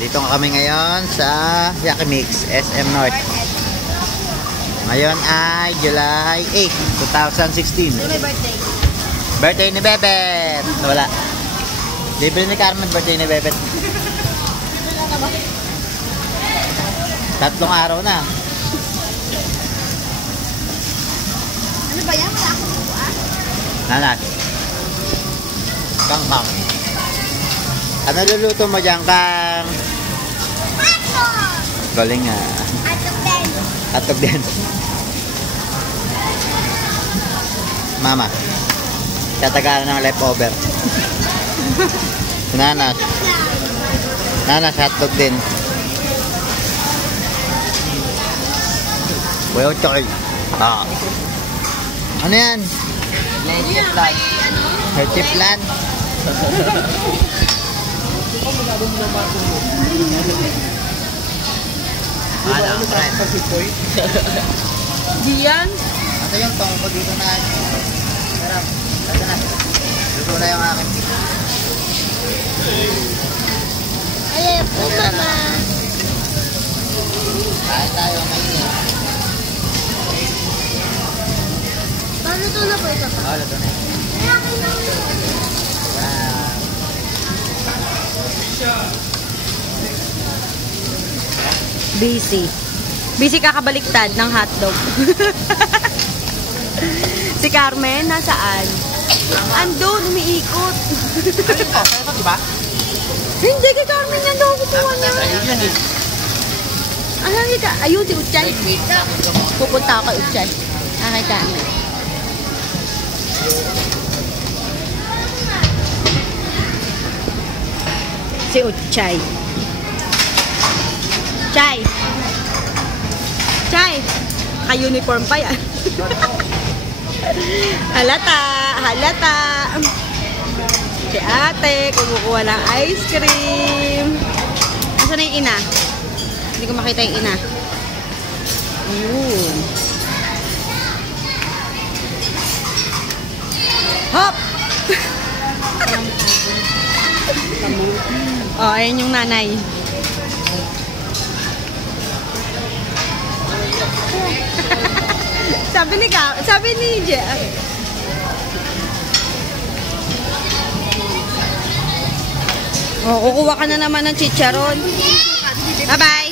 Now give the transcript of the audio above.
Dito nga kami ngayon sa Yakimix, SM North. Ngayon ay July 8, 2016. May birthday. Birthday ni Bebet. Wala. Libre ni Carmen birthday ni Bebet. 3 araw na. Ano ba yan? Wala akong buwan. Nanas. Kang. Ano luluto mo dyan, Kang? Ato! Galing nga. Ato din. Atog din. Mama. Tatagalan ng leftover. Nanas. Nanas, hotdog din. Well, choy. Ah. Ano yan? Leche plan. Leche plan. Ano, friend? Diyan? Ito yung tongko dito na. Sarap. Ito na. Luto na yung akin. Ayaw po, mama. Kain tayo ngayon. Paano ito na po ito pa? Oh, luto na. Busy. Busy kakabaliktad ng hotdog. Si Carmen, nasaan? Andun, umiikot. Ito, diba? Hindi, kay Carmen yan daw kumuha niya. Ayun eh. Ano ka? Ayun, si Uchay. Pupunta ako kay Uchay. Kay Carmen. Si Uchay. Chay. Chay. Ka-uniform pa yan. Halata. Halata. Si ate, kumukuha ng ice cream. Nasaan na yung ina? Hindi ko makita yung ina. Ayun. Hop! Oh, ayan yung nanay. sabi ni Je. Oh, kukuha ka na naman ng chicharon. Bye-bye.